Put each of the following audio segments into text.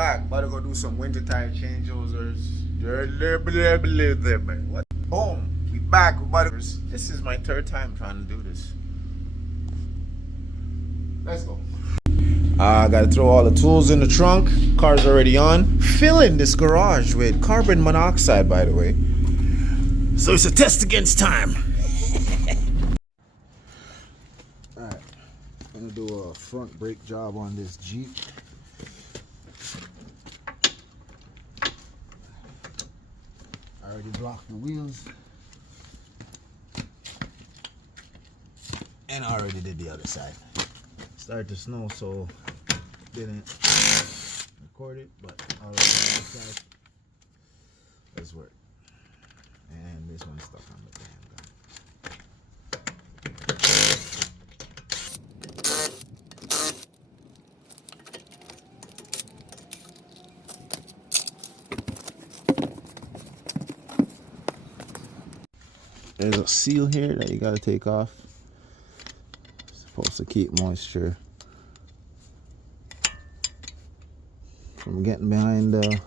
back. About to go do some winter tire changeovers. What? Boom. We back. This is my third time trying to do this. Let's go. I gotta throw all the tools in the trunk. Car's already on. Filling this garage with carbon monoxide, by the way. So it's a test against time. Alright. I'm gonna do a front brake job on this Jeep. I already blocked the wheels. And I already did the other side. Started to snow, so didn't record it, but already on the side. Let's work. And this one's stuck on the damn gun. There's a seal here that you gotta take off. It's supposed to keep moisture from getting behind the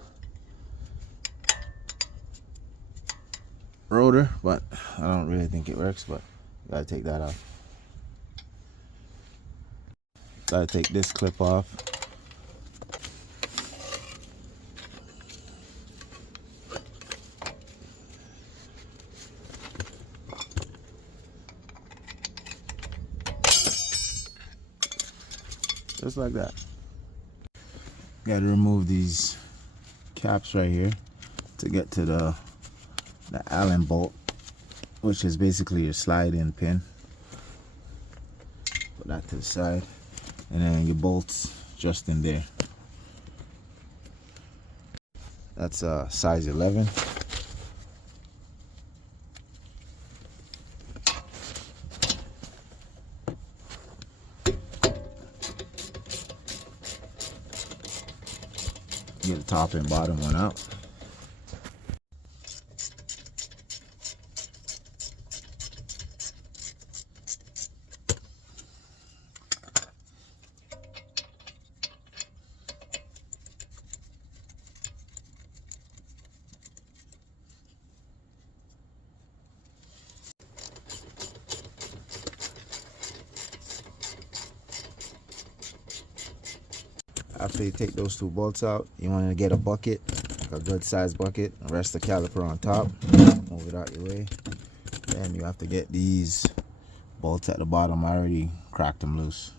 rotor, but I don't really think it works, but you gotta take that off. Gotta take this clip off. Just like that. Gotta remove these caps right here to get to the Allen bolt, which is basically your slide-in pin. Put that to the side, and then your bolts just in there. That's size 11. Get the top and bottom one out. After you take those two bolts out, you want to get a bucket, a good sized bucket, and rest the caliper on top. Move it out your way. Then you have to get these bolts at the bottom. I already cracked them loose.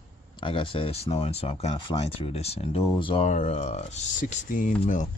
Like I said, it's snowing, so I'm kind of flying through this. And those are 16 mil.